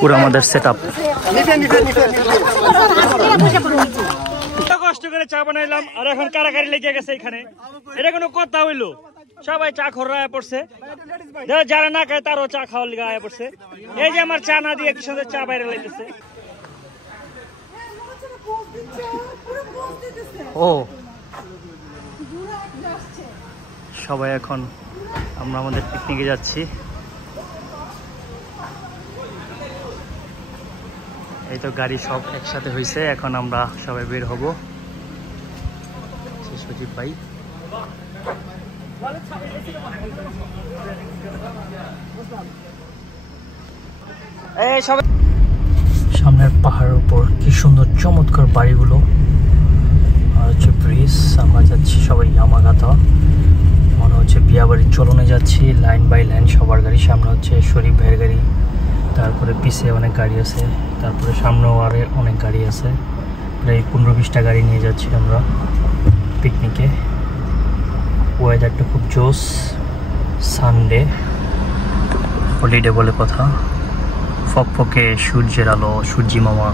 পুরো আমাদের সেটআপ। কষ্ট করে চা বানাইলাম আর এখন কারাকারি লেগে গেছে এখানে। এটা কোনো কথা হইলো? সবাই চা খররা আয়া পড়ছে, যারা না খায় তারও চা খাওয়ার লিগে আয়া পড়ছে। এই যে আমার চা না দিয়ে কি সুন্দর চা বাইরে লাইতেছে। ও সবাই এখন আমরা আমাদের পিকনিকে যাচ্ছি। এই তো গাড়ি সব একসাথে হয়েছে, এখন আমরা সবাই বের হব। সজীব ভাই সামনের পাহাড়ের উপর কি সুন্দর চমৎকার বাড়িগুলো আর হচ্ছে ব্রিজ। আমরা যাচ্ছি সবাই ইয়ামাগাতা, মনে হচ্ছে বিয়া বাড়ির চলনে যাচ্ছি, লাইন বাই লাইন সবার গাড়ি। সামনে হচ্ছে শরীফ ভাইয়ের গাড়ি, তারপরে পিছে অনেক গাড়ি আছে, তারপরে সামনেও আরে অনেক গাড়ি আছে। প্রায় 15-20টা গাড়ি নিয়ে যাচ্ছি আমরা পিকনিকে। ওয়েদারটা খুব জোস, সানডে হলিডে বলে কথা। ফকফকে সূর্যের আলো, সূর্যি মামা।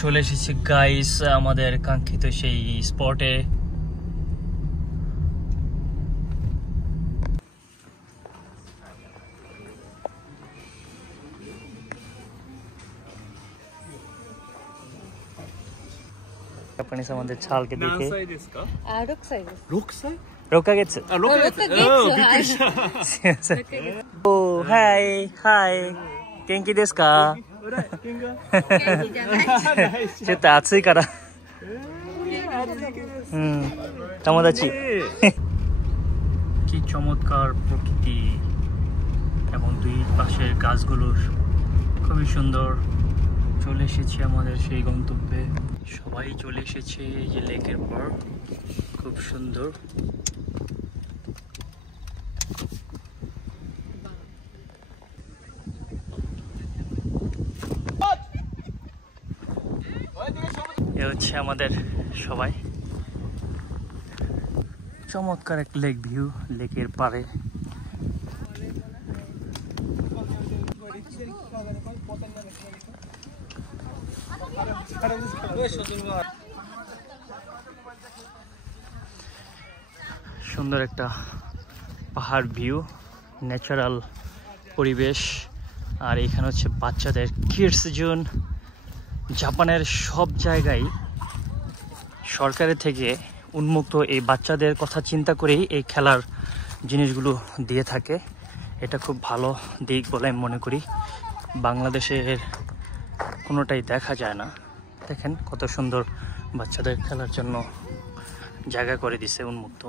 চলে এসেছি গাইস আমাদের কাঙ্ক্ষিত সেই স্পটে। জাপানিজ আমাদের ছালকে দেখে রোকা গেছে। ও হাই হাই কেঙ্কি দেশু কা? সেটা আছেই কারা। কেমন আছি? কি চমৎকার প্রকৃতি এবং দুই পাশের গাছগুলো খুবই সুন্দর। চলে এসেছি আমাদের সেই গন্তব্যে, সবাই চলে এসেছে এই যে লেকের পর, খুব সুন্দর। এ হচ্ছে আমাদের সবাই চমৎকার এক লেক ভিউ, লেকের পাড়ে। সুন্দর একটা পাহাড় ভিউ, ন্যাচারাল পরিবেশ। আর এখানে হচ্ছে বাচ্চাদের কিডস জোন। জাপানের সব জায়গায় সরকারের থেকে উন্মুক্ত এই বাচ্চাদের কথা চিন্তা করেই এই খেলার জিনিসগুলো দিয়ে থাকে। এটা খুব ভালো দিক বলে আমি মনে করি। বাংলাদেশের কোনোটাই দেখা যায় না। দেখেন কত সুন্দর বাচ্চাদের খেলার জন্য জায়গা করে দিছে উন্মুক্ত।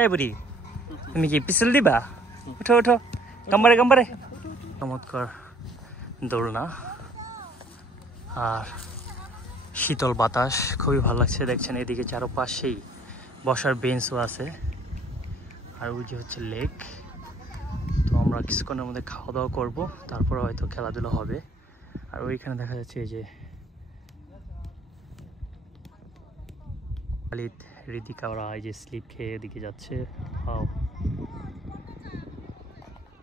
এই বুড়ি তুমি কি পিছল দিবা? উঠো উঠো, গাম্বারে গাম্বারে। চমৎকার দোলনা আর শীতল বাতাস, খুবই ভালো লাগছে। দেখছেন এদিকে চারপাশেই বসার বেঞ্চও আছে। আর ওই যে হচ্ছে লেক। তো আমরা কিছুক্ষণের মধ্যে খাওয়া দাওয়া করবো, তারপরে হয়তো খেলাধুলা হবে। আর ওইখানে দেখা যাচ্ছে এই যে ঋতিকা, ওরা এই যে স্লিপ খেয়ে এদিকে যাচ্ছে।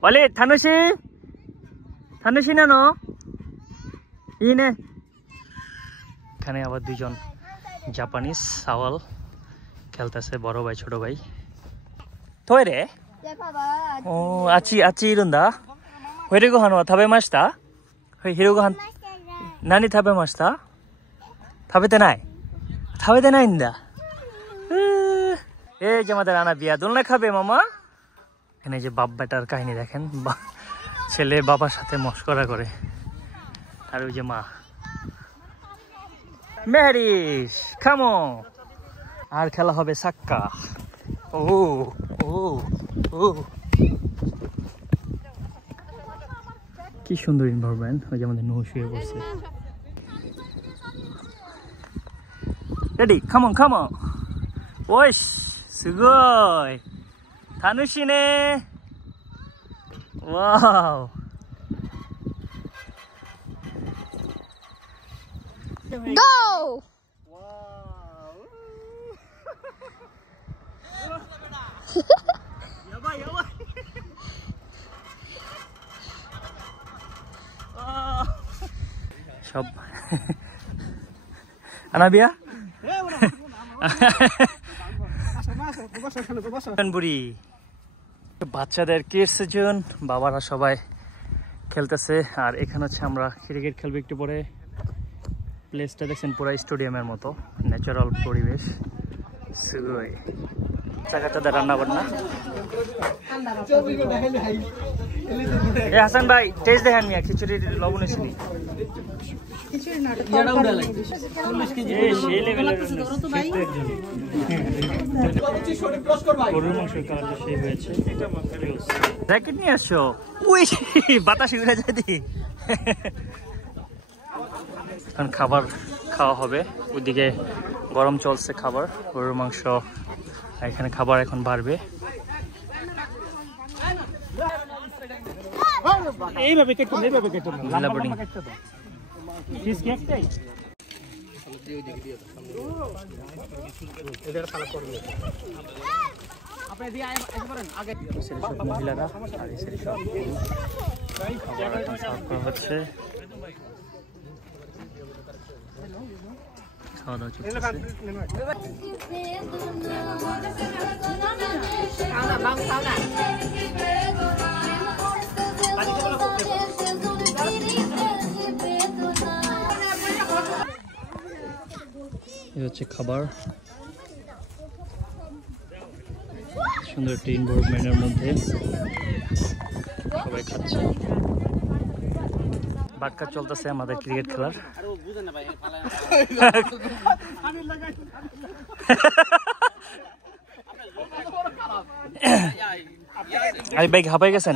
বলে থানুসি থানুসি না নো ইনে। এখানে আবার দুইজন জাপানিজ সাওয়াল খেলতেছে, বড় ভাই ছোট ভাই। তোরে ও আচি আচি ইরুন্দা হইরে গোহান ওয়া থাবে মাস্তা হই হিরো গোহান নানি থাবে মাস্তা থাবেতে নাই থাবেতে নাই ইন্দা। এই যে আমাদের আনা বিয়া দোলনা খাবে মামা। এখানে যে বাপ বেটার কাহিনী দেখেন, ছেলে বাবার সাথে মস্করা করে। আর ওই যে মা মেহরিস খামো। আর খেলা হবে সাক্কা। ও ও ও কি সুন্দর এনভায়রনমেন্ট। ওই যে আমাদের নৌ শুয়ে পড়ছে। Ready? Come on, come on. Oish, sugoi. Tanushi ne. Wow. Go! Wow. Yabai, yabai. Shop. Anabia? বুড়ি বাচ্চাদের কিডস জোন, বাবারা সবাই খেলতেছে। আর এখানে হচ্ছে আমরা ক্রিকেট খেলবো একটু পরে। প্লেসটা দেখছেন পুরো স্টেডিয়ামের মতো, ন্যাচারাল পরিবেশ। বাচ্চা-কাচ্চাদের রান্না বান্না। হাসান ভাই টেস্ট দেখেন মিয়া, খিচুড়ি লবণ এসেনি। জ্যাকেট নিয়ে আসছো? বাতাস উড়ে যায় দি। এখন খাবার খাওয়া হবে, ওইদিকে গরম চলছে খাবার, গরুর মাংস। এখানে খাবার এখন বাড়বে। এইভাবে কেটে এইভাবে কেটে মহিলারা আর হচ্ছে খাওয়া দাওয়া চলছে। এই হচ্ছে খাবার, সুন্দর একটা এনভায়রনমেন্টের মধ্যে সবাই খাচ্ছে। বাটকা চলতেছে আমাদের ক্রিকেট খেলার। আই ভাই হাঁপাই গেছেন।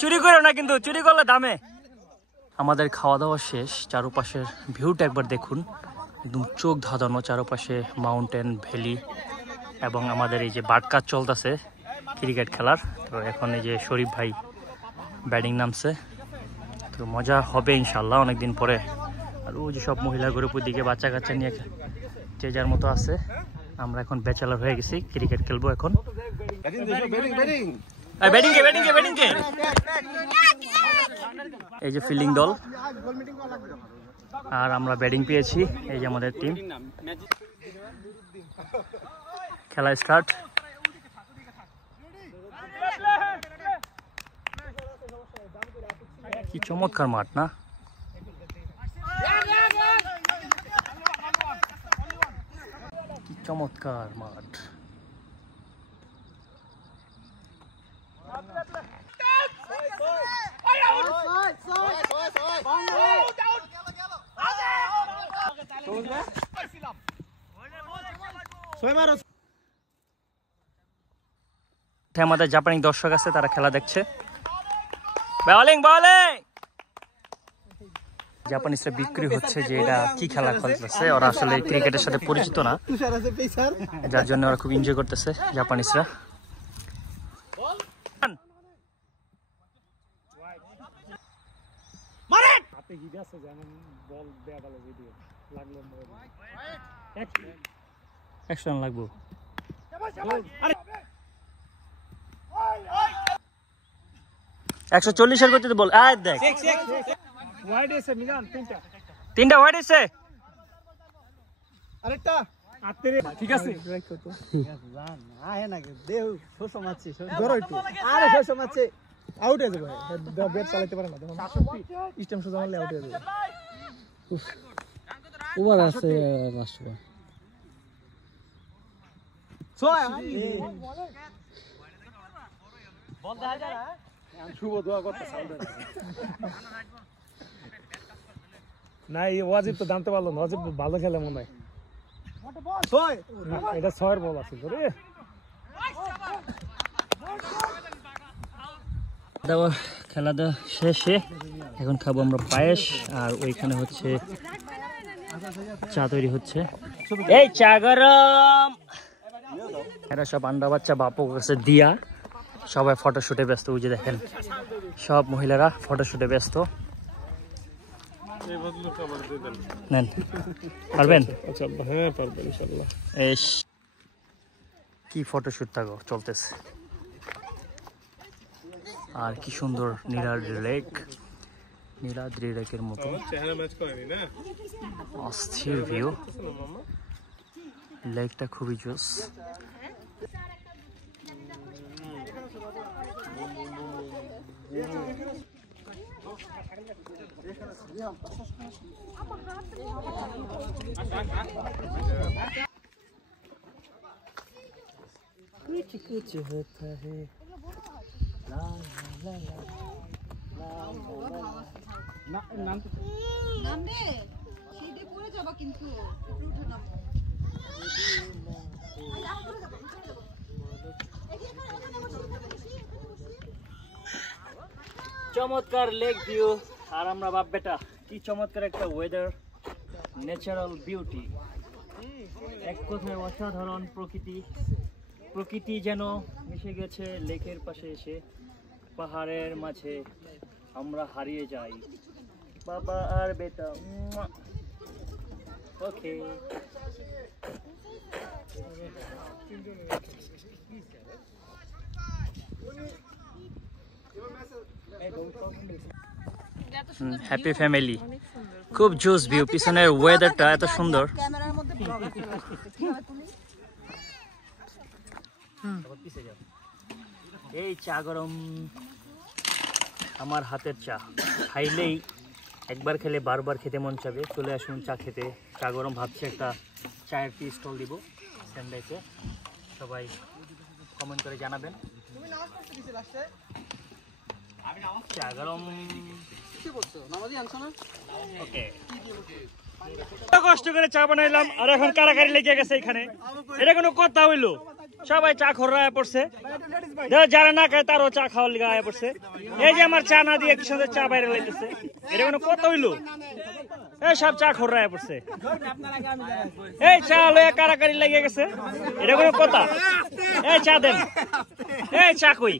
চুরি করো না কিন্তু, চুরি করলে দামে। আমাদের খাওয়া দাওয়া শেষ, চারপাশের ভিউটা একবার দেখুন, একদম চোখ ধাঁধানো। চারপাশে মাউন্টেন, ভ্যালি এবং আমাদের এই যে বাটকা চলতেছে ক্রিকেট খেলার। তো এখন এই যে শরীফ ভাই ব্যাটিং নামছে, তো মজা হবে ইনশাল্লাহ অনেকদিন পরে। আর ওই যে সব মহিলা গ্রুপের দিকে বাচ্চা কাচ্চা নিয়ে যে যার মতো আছে। আমরা এখন ব্যাচেলর হয়ে গেছি, ক্রিকেট খেলবো এখন। এই যে ফিল্ডিং দল, আর আমরা ব্যাটিং পেয়েছি। এই যে আমাদের টিম, খেলা স্টার্ট। কি চমৎকার মাঠ না? কি চমৎকার মাঠ। আমাদের জাপানি দর্শক আছে, তারা খেলা দেখছে। জাপানিজরা বিক্রি হচ্ছে যে এটা কি খেলা খেলতেছে, ওরা আসলে ক্রিকেটের সাথে পরিচিত না, যার জন্য ওরা খুব এনজয় করতেছে জাপানিজরা। অ্যাকশন লাগবো। 140 করতে বল। আয় দেখ, তিনটা হোয়াইট এসে, আরেকটা ঠিক আছে। আউট হয়ে যাবে, ব্যাট চালাতে পারে না, স্টেম সোজা মারলে আউট হয়ে যাবে। ওভার আছে লাস্ট না। এই ওয়াজিব তো জানতে পারলো না, ওয়াজিব ভালো খেলে মনে হয়। এটা 6 বল আছে। খেলা শেষে এখন খাবো আমরা পায়েস, আর ওইখানে হচ্ছে চা তৈরি হচ্ছে। এই চা গরম। এরা সব আন্ডা বাচ্চা বাপু কাছে দিয়া সবাই ফটোশুটে ব্যস্ত। ওই যে দেখেন সব মহিলারা ফটোশুটে ব্যস্ত। নেন, পারবেন? হ্যাঁ পারবেন ইনশাআল্লাহ। কি ফটোশুট থাকো চলতেছে। আর কি সুন্দর নীলাদ্রি লেক, নীলাদ্রি লেকের মতো অস্থির ভিউ। লেকটা খুবই জোস। कुछ होता है ला ला ला নামবে সিটে পড়ে যাবা কিন্তু উপরে উঠে নামো চমৎকার লেক ভিউ। আর আমরা বাপ বেটা কি চমৎকার একটা ওয়েদার, ন্যাচারাল বিউটি, এক কথায় অসাধারণ প্রকৃতি। প্রকৃতি যেন মিশে গেছে লেকের পাশে এসে, পাহাড়ের মাঝে আমরা হারিয়ে যাই। বাবা আর বেটা ওকে। হ্যাপি ফ্যামিলি, খুব জোস ভিউ। পিছনের ওয়েদারটা এত সুন্দর। ক্যামেরার মধ্যে ব্লগ আছে কিভাবে তুলি এই চা গরম, আমার হাতের চা খাইলেই একবার খেলে বারবার খেতে মন চাবে। চলে আসুন চা খেতে। চা গরম ভাবছি একটা চায়ের টি স্টল দিব সেন্ডাইতে। সবাই কমেন্ট করে জানাবেন। চা গরম ওকে। কষ্ট করে চা বানাইলাম আর এখন কারাকারি লেগে গেছে এখানে। এটা কোনো কথা হইলো? সবাই চা খররায় পড়ছে, যারা না খায় তারও চা খাওয়ার লিগে আয়া পড়ছে। এই যে আমার চা না দিয়ে কি সুন্দর চা বাইরে লাইতেছে, এটা কোনো কথা হইলো? এই সব চা খররায় পড়ছে। এই চা লয়ে কারাকারি লেগে গেছে, এটা কোনো কথা? এই চা দেন, এই চা কই?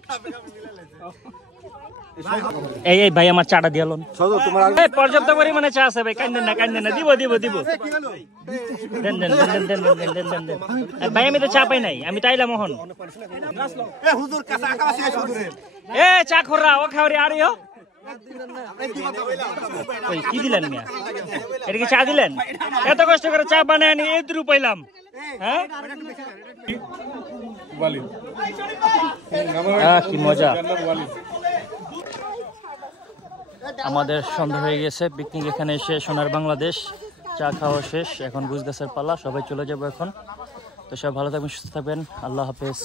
এই এই ভাই আমার চাটা দিয়ালন। পর্যাপ্ত পরিমাণে চা আছে ভাই, কান্দেন না, দিব দিব দিব। দেন দেন দেন দেন দেন দেন দেন দেন। ভাই আমি তো চা পাই নাই, আমি তাইলাম মোহন। এ চা খোরা ও খাওয়ারি আরিও ওই কি দিলেন মিয়া? এটা কি চা দিলেন? এত কষ্ট করে চা বানায় আনি এদরু পাইলাম। হ্যাঁ কি মজা। আমাদের সন্ধ্যা হয়ে গেছে, পিকনিক এখানে এসে সোনার বাংলাদেশ চা খাওয়া শেষ। এখন গুজগাছের পালা, সবাই চলে যাবো এখন। তো সবাই ভালো থাকবেন, সুস্থ থাকবেন, আল্লাহ হাফেজ।